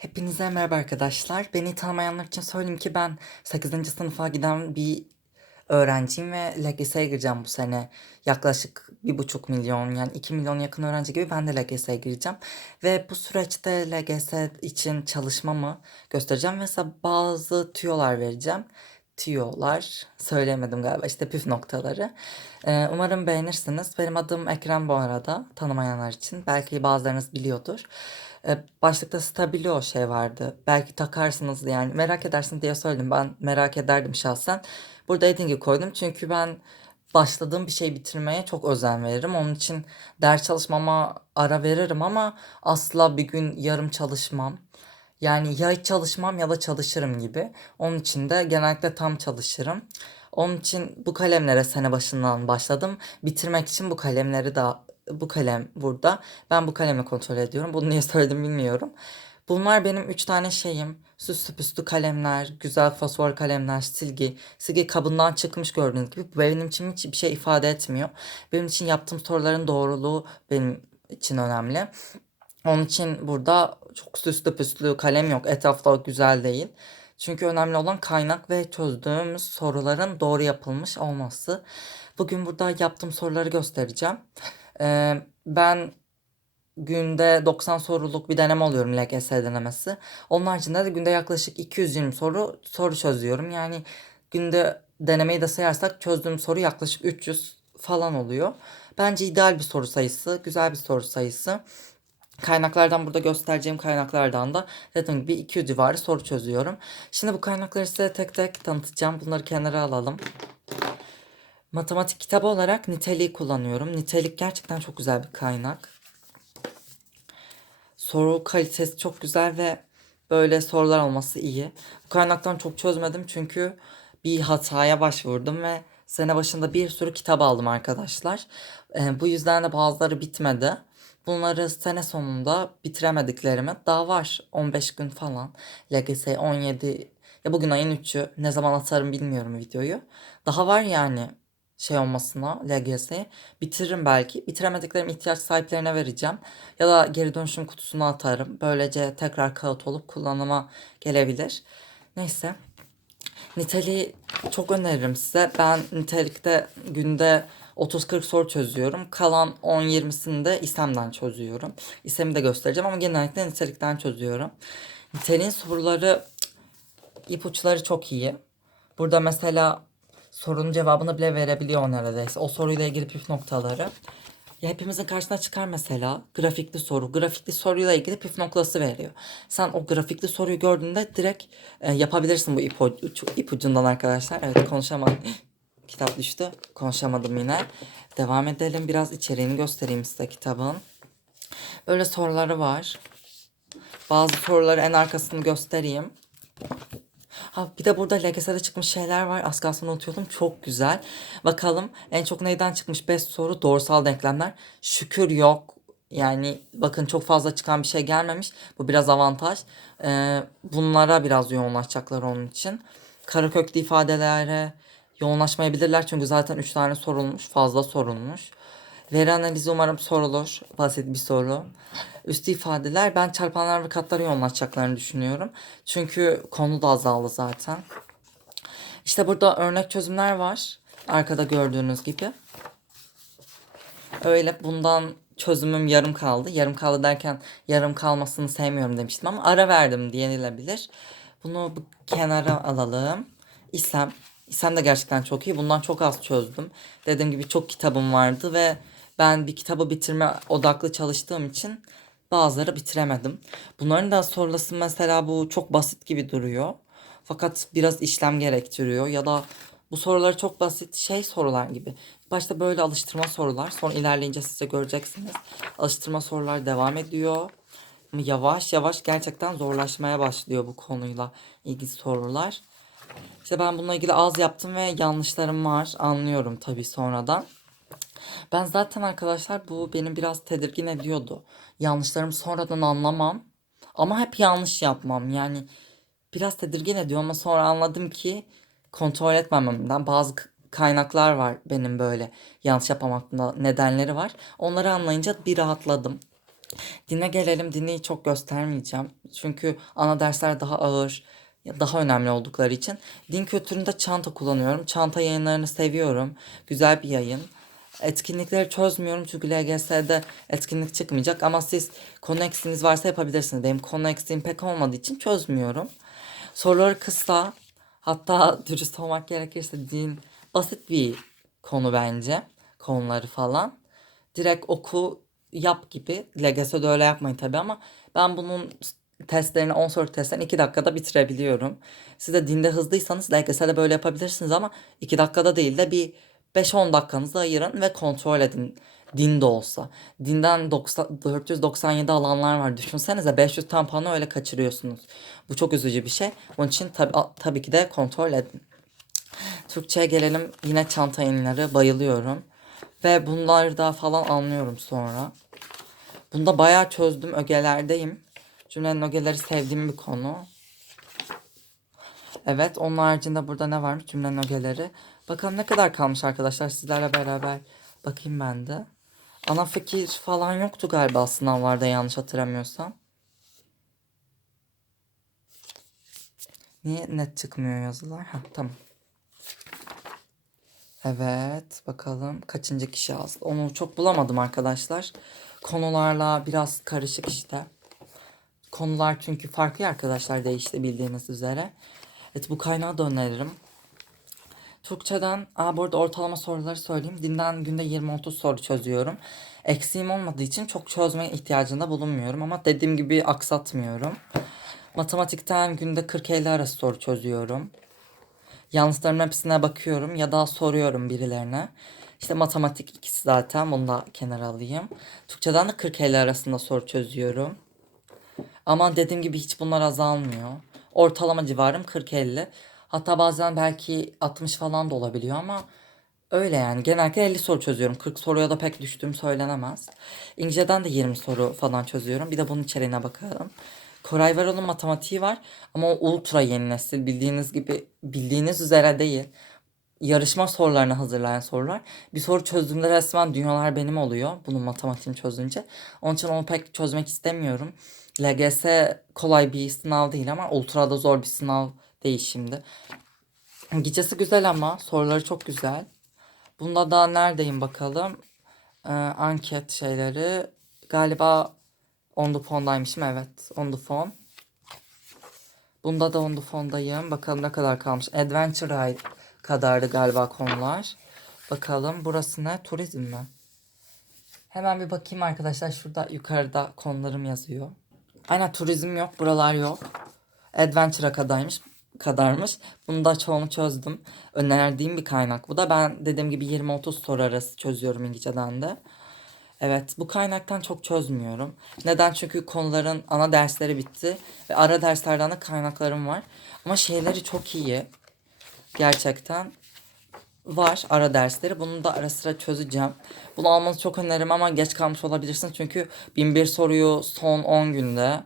Hepinize merhaba arkadaşlar. Beni tanımayanlar için söyleyeyim ki ben 8. sınıfa giden bir öğrenciyim ve LGS'ye gireceğim bu sene. Yaklaşık 1,5 milyon yani 2 milyon yakın öğrenci gibi ben de LGS'ye gireceğim. Ve bu süreçte LGS için çalışmamı göstereceğim ve size bazı tüyolar vereceğim. Tüyolar söyleyemedim galiba işte püf noktaları. Ee, umarım beğenirsiniz. Benim adım Ekrem bu arada tanımayanlar için. Belki bazılarınız biliyordur. Ee, başlıkta stabilo şey vardı. Belki takarsınız yani merak edersin diye söyledim. Ben merak ederdim şahsen. Burada Edding'i koydum çünkü ben başladığım bir şey bitirmeye çok özen veririm. Onun için ders çalışmama ara veririm ama asla bir gün yarım çalışmam. Yani ya hiç çalışmam ya da çalışırım gibi. Onun için de genellikle tam çalışırım. Onun için bu kalemlere sene başından başladım. Bitirmek için bu kalemleri de bu kalem burada. Ben bu kalemle kontrol ediyorum. Bunu niye söyledim bilmiyorum. Bunlar benim 3 tane şeyim. Süslü püslü kalemler, güzel fosfor kalemler, silgi. Silgi kabından çıkmış gördüğünüz gibi. Bu benim için hiçbir şey ifade etmiyor. Benim için yaptığım soruların doğruluğu benim için önemli. Onun için burada çok süslü püslü kalem yok. Etrafta güzel değil. Çünkü önemli olan kaynak ve çözdüğümüz soruların doğru yapılmış olması. Bugün burada yaptığım soruları göstereceğim. Ee, ben günde 90 soruluk bir deneme alıyorum LGS denemesi. Onun haricinde de günde yaklaşık 220 soru soru çözüyorum. Yani günde denemeyi de sayarsak çözdüğüm soru yaklaşık 300 falan oluyor. Bence ideal bir soru sayısı, güzel bir soru sayısı. Kaynaklardan burada göstereceğim kaynaklardan da dediğim gibi 200 civarı soru çözüyorum. Şimdi bu kaynakları size tek tek tanıtacağım. Bunları kenara alalım. Matematik kitabı olarak niteliği kullanıyorum. Nitelik gerçekten çok güzel bir kaynak. Soru kalitesi çok güzel ve böyle sorular olması iyi. Bu kaynaktan çok çözmedim çünkü bir hataya başvurdum ve sene başında bir sürü kitap aldım arkadaşlar. Bu yüzden de bazıları bitmedi. Bunları sene sonunda bitiremediklerimi daha var 15 gün falan. LGS 17 ya bugün ayın 3'ü ne zaman atarım bilmiyorum videoyu. Daha var yani şey olmasına LGS'yi bitiririm belki. Bitiremediklerimi ihtiyaç sahiplerine vereceğim. Ya da geri dönüşüm kutusuna atarım. Böylece tekrar kağıt olup kullanıma gelebilir. Neyse. Niteliği çok öneririm size. Ben nitelikte günde 30-40 soru çözüyorum. Kalan 10-20'sini de İSEM'den çözüyorum. İSEM'i de göstereceğim ama genellikle nitelikten çözüyorum. Niteliğin soruları ipuçları çok iyi. Burada mesela sorunun cevabını bile verebiliyor neredeyse. O soruyla ilgili püf noktaları. Ya hepimizin karşısına çıkar mesela grafikli soru. Grafikli soruyla ilgili püf noktası veriyor. Sen o grafikli soruyu gördüğünde direkt e, yapabilirsin bu ipu, ipucundan arkadaşlar. Evet konuşamadım. Kitap düştü. Konuşamadım yine. Devam edelim. Biraz içeriğini göstereyim size kitabın. Böyle soruları var. Bazı soruları en arkasını göstereyim. Ha bir de burada LGS'de çıkmış şeyler var. Az kalsın unutuyordum. Çok güzel. Bakalım en çok neyden çıkmış? 5 soru doğrusal denklemler. Şükür yok. Yani bakın çok fazla çıkan bir şey gelmemiş. Bu biraz avantaj. Ee, bunlara biraz yoğunlaşacaklar onun için. Karaköklü ifadelere yoğunlaşmayabilirler. Çünkü zaten 3 tane sorulmuş. Fazla sorulmuş. Veri analizi umarım sorulur. Basit bir soru. Üstü ifadeler ben çarpanlar ve katları yoğunlaşacaklarını düşünüyorum. Çünkü konu da azaldı zaten. İşte burada örnek çözümler var. Arkada gördüğünüz gibi. Öyle bundan çözümüm yarım kaldı. Yarım kaldı derken yarım kalmasını sevmiyorum demiştim ama ara verdim denilebilir. Bunu bu kenara alalım. İslam. İslam da gerçekten çok iyi. Bundan çok az çözdüm. Dediğim gibi çok kitabım vardı ve ben bir kitabı bitirme odaklı çalıştığım için bazıları bitiremedim. Bunların da soruları mesela bu çok basit gibi duruyor. Fakat biraz işlem gerektiriyor ya da bu soruları çok basit şey sorular gibi. Başta böyle alıştırma sorular. Sonra ilerleyince size göreceksiniz. Alıştırma sorular devam ediyor. Yavaş yavaş gerçekten zorlaşmaya başlıyor bu konuyla ilgili sorular. İşte ben bununla ilgili az yaptım ve yanlışlarım var. Anlıyorum tabii sonradan. Ben zaten arkadaşlar bu beni biraz tedirgin ediyordu. Yanlışlarımı sonradan anlamam. Ama hep yanlış yapmam. Yani biraz tedirgin ediyor ama sonra anladım ki kontrol etmememden bazı kaynaklar var benim böyle yanlış yapmamakta nedenleri var. Onları anlayınca bir rahatladım. Dine gelelim. Dini çok göstermeyeceğim. Çünkü ana dersler daha ağır, daha önemli oldukları için. Din kültüründe çanta kullanıyorum. Çanta yayınlarını seviyorum. Güzel bir yayın. Etkinlikleri çözmüyorum çünkü LGS'de etkinlik çıkmayacak ama siz konu eksiğiniz varsa yapabilirsiniz. Benim eksiğim pek olmadığı için çözmüyorum. Soruları kısa hatta dürüst olmak gerekirse din basit bir konu bence konuları falan. Direkt oku yap gibi. LGS'de öyle yapmayın tabii ama ben bunun testlerini 10 soru testlerini 2 dakikada bitirebiliyorum. Siz de dinde hızlıysanız LGS'de böyle yapabilirsiniz ama 2 dakikada değil de bir 5-10 dakikanızı ayırın ve kontrol edin. Din de olsa. Dinden 90, 497 alanlar var. Düşünsenize 500 tam puanı öyle kaçırıyorsunuz. Bu çok üzücü bir şey. Onun için tabii, tabii ki de kontrol edin. Türkçe'ye gelelim. Yine çanta yayınları bayılıyorum. Ve bunları da falan anlıyorum sonra. Bunda bayağı çözdüm. Ögelerdeyim. Cümlenin ögeleri sevdiğim bir konu. Evet onun haricinde burada ne varmış cümlenin ögeleri. Bakalım ne kadar kalmış arkadaşlar sizlerle beraber bakayım ben de. Ana fikir falan yoktu galiba sınavlarda yanlış hatırlamıyorsam. Niye net çıkmıyor yazılar? Ha tamam. Evet bakalım kaçıncı kişi az. Onu çok bulamadım arkadaşlar. Konularla biraz karışık işte. Konular çünkü farklı arkadaşlar değişti bildiğiniz üzere. Evet bu kaynağı da öneririm. Türkçeden, aa bu arada ortalama soruları söyleyeyim. Dinden günde 20-30 soru çözüyorum. Eksiğim olmadığı için çok çözmeye ihtiyacında bulunmuyorum ama dediğim gibi aksatmıyorum. Matematikten günde 40-50 arası soru çözüyorum. Yanlışlarımın hepsine bakıyorum ya da soruyorum birilerine. İşte matematik ikisi zaten bunu da kenara alayım. Türkçeden de 40-50 arasında soru çözüyorum. Ama dediğim gibi hiç bunlar azalmıyor. Ortalama civarım 40-50. Hatta bazen belki 60 falan da olabiliyor ama öyle yani. Genellikle 50 soru çözüyorum. 40 soruya da pek düştüğüm söylenemez. İngilizceden de 20 soru falan çözüyorum. Bir de bunun içeriğine bakalım. Koray Varol'un matematiği var ama o ultra yeni nesil bildiğiniz gibi bildiğiniz üzere değil. Yarışma sorularını hazırlayan sorular. Bir soru çözdüğümde resmen dünyalar benim oluyor. Bunun matematiğini çözünce. Onun için onu pek çözmek istemiyorum. LGS kolay bir sınav değil ama ultra da zor bir sınav değil şimdi. Gecesi güzel ama soruları çok güzel. Bunda da neredeyim bakalım. Ee, anket şeyleri. Galiba on the phone'daymışım evet. On the phone. Bunda da on the phone'dayım. Bakalım ne kadar kalmış. Adventure Ride kadardı galiba konular. Bakalım burası ne? Turizm mi? Hemen bir bakayım arkadaşlar. Şurada yukarıda konularım yazıyor. Aynen turizm yok. Buralar yok. Adventure'a kadarmış kadarmış. Bunu da çoğunu çözdüm. Önerdiğim bir kaynak. Bu da ben dediğim gibi 20-30 soru arası çözüyorum İngilizceden de. Evet bu kaynaktan çok çözmüyorum. Neden? Çünkü konuların ana dersleri bitti. Ve ara derslerden de kaynaklarım var. Ama şeyleri çok iyi. Gerçekten var ara dersleri. Bunu da ara sıra çözeceğim. Bunu almanızı çok öneririm ama geç kalmış olabilirsiniz. Çünkü 1001 soruyu son 10 günde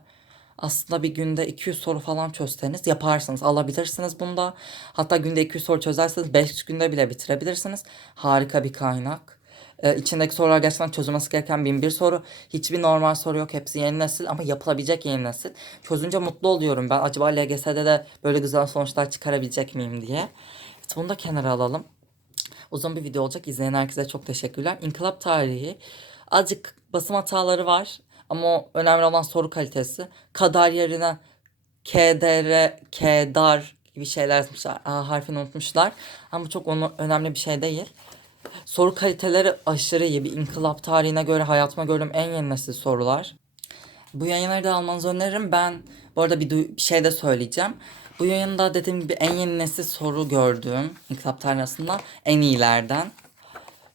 aslında bir günde 200 soru falan çözseniz yaparsınız. Alabilirsiniz bunda. Hatta günde 200 soru çözerseniz 5 günde bile bitirebilirsiniz. Harika bir kaynak. Ee, içindeki sorular gerçekten çözülmesi gereken 1001 soru. Hiçbir normal soru yok. Hepsi yeni nesil ama yapılabilecek yeni nesil. Çözünce mutlu oluyorum ben. Acaba LGS'de de böyle güzel sonuçlar çıkarabilecek miyim diye. Evet, bunu da kenara alalım. Uzun bir video olacak. İzleyen herkese çok teşekkürler. İnkılap tarihi. Azıcık basım hataları var. Ama önemli olan soru kalitesi. Kadar yerine KDR, KDAR gibi şeyler yazmışlar. A harfini unutmuşlar. Ama çok onu, önemli bir şey değil. Soru kaliteleri aşırı iyi. Bir inkılap tarihine göre hayatıma gördüğüm en yeni nesil sorular. Bu yayınları da almanızı öneririm. Ben bu arada bir, şey de söyleyeceğim. Bu yayında dediğim gibi en yeni nesil soru gördüğüm tarihi arasında en iyilerden.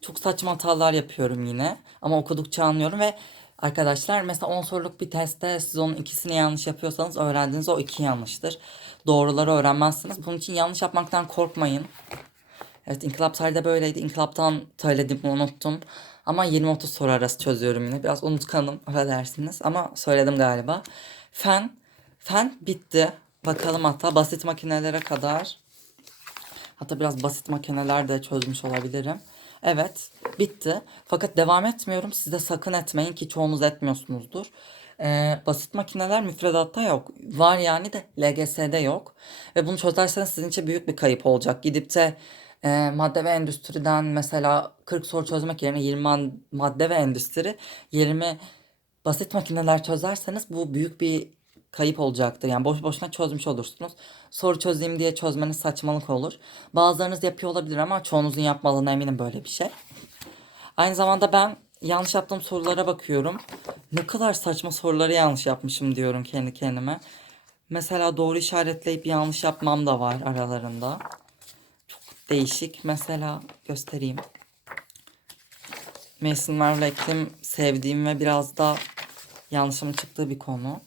Çok saçma hatalar yapıyorum yine. Ama okudukça anlıyorum ve Arkadaşlar mesela 10 soruluk bir testte siz onun ikisini yanlış yapıyorsanız öğrendiğiniz o iki yanlıştır. Doğruları öğrenmezsiniz. Bunun için yanlış yapmaktan korkmayın. Evet İnkılap tarihi böyleydi. İnkılaptan söylediğimi unuttum. Ama 20-30 soru arası çözüyorum yine. Biraz unutkanım affedersiniz ama söyledim galiba. Fen. Fen bitti. Bakalım hatta basit makinelere kadar. Hatta biraz basit makineler de çözmüş olabilirim. Evet, bitti. Fakat devam etmiyorum. Siz de sakın etmeyin ki çoğunuz etmiyorsunuzdur. Ee, basit makineler müfredatta yok. Var yani de LGS'de yok. Ve bunu çözerseniz sizin için büyük bir kayıp olacak. Gidip de e, madde ve endüstriden mesela 40 soru çözmek yerine 20 man- madde ve endüstri 20 basit makineler çözerseniz bu büyük bir kayıp olacaktır. Yani boş boşuna çözmüş olursunuz. Soru çözeyim diye çözmeniz saçmalık olur. Bazılarınız yapıyor olabilir ama çoğunuzun yapmadığına eminim böyle bir şey. Aynı zamanda ben yanlış yaptığım sorulara bakıyorum. Ne kadar saçma soruları yanlış yapmışım diyorum kendi kendime. Mesela doğru işaretleyip yanlış yapmam da var aralarında. Çok değişik. Mesela göstereyim. Mason Marvel eklim sevdiğim ve biraz da yanlışımın çıktığı bir konu.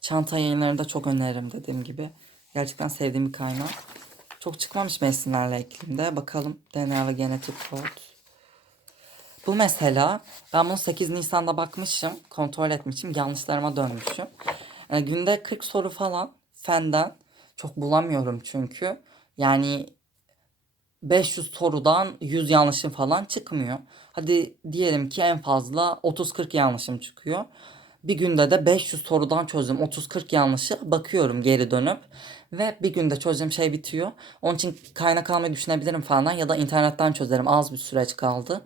Çanta yayınlarını da çok öneririm dediğim gibi. Gerçekten sevdiğim bir kaynak. Çok çıkmamış Mason'lerle eklimde. Bakalım DNA ve genetik kod. Bu mesela ben bunu 8 Nisan'da bakmışım, kontrol etmişim, yanlışlarıma dönmüşüm. E, günde 40 soru falan fenden çok bulamıyorum çünkü. Yani 500 sorudan 100 yanlışım falan çıkmıyor. Hadi diyelim ki en fazla 30-40 yanlışım çıkıyor. Bir günde de 500 sorudan çözdüm 30-40 yanlışı bakıyorum geri dönüp ve bir günde çözeceğim şey bitiyor. Onun için kaynak almayı düşünebilirim falan ya da internetten çözerim az bir süreç kaldı.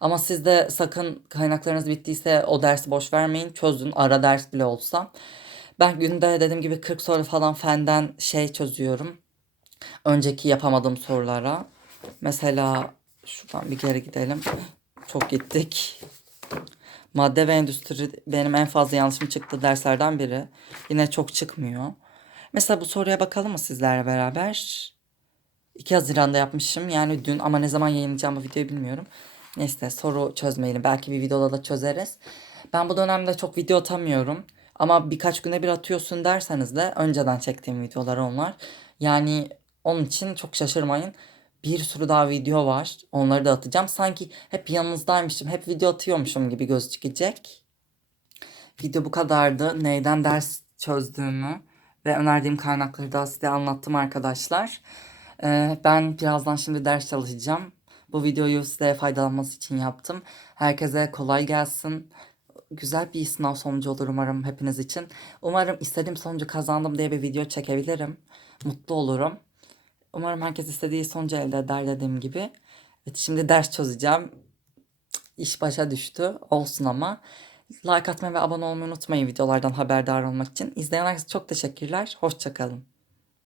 Ama siz de sakın kaynaklarınız bittiyse o dersi boş vermeyin çözün ara ders bile olsa. Ben günde dediğim gibi 40 soru falan fenden şey çözüyorum önceki yapamadığım sorulara. Mesela şuradan bir geri gidelim. Çok gittik. Madde ve endüstri benim en fazla yanlışım çıktığı derslerden biri. Yine çok çıkmıyor. Mesela bu soruya bakalım mı sizlerle beraber? 2 Haziran'da yapmışım. Yani dün ama ne zaman yayınlayacağım bu videoyu bilmiyorum. Neyse soru çözmeyelim. Belki bir videoda da çözeriz. Ben bu dönemde çok video atamıyorum. Ama birkaç güne bir atıyorsun derseniz de önceden çektiğim videolar onlar. Yani onun için çok şaşırmayın. Bir sürü daha video var. Onları da atacağım. Sanki hep yanınızdaymışım, hep video atıyormuşum gibi gözükecek. Video bu kadardı. Neyden ders çözdüğümü ve önerdiğim kaynakları da size anlattım arkadaşlar. Ee, ben birazdan şimdi ders çalışacağım. Bu videoyu size faydalanması için yaptım. Herkese kolay gelsin. Güzel bir sınav sonucu olur umarım hepiniz için. Umarım istediğim sonucu kazandım diye bir video çekebilirim. Mutlu olurum. Umarım herkes istediği sonucu elde eder dediğim gibi. Evet, şimdi ders çözeceğim. İş başa düştü. Olsun ama. Like atmayı ve abone olmayı unutmayın videolardan haberdar olmak için. İzleyen herkese çok teşekkürler. Hoşçakalın.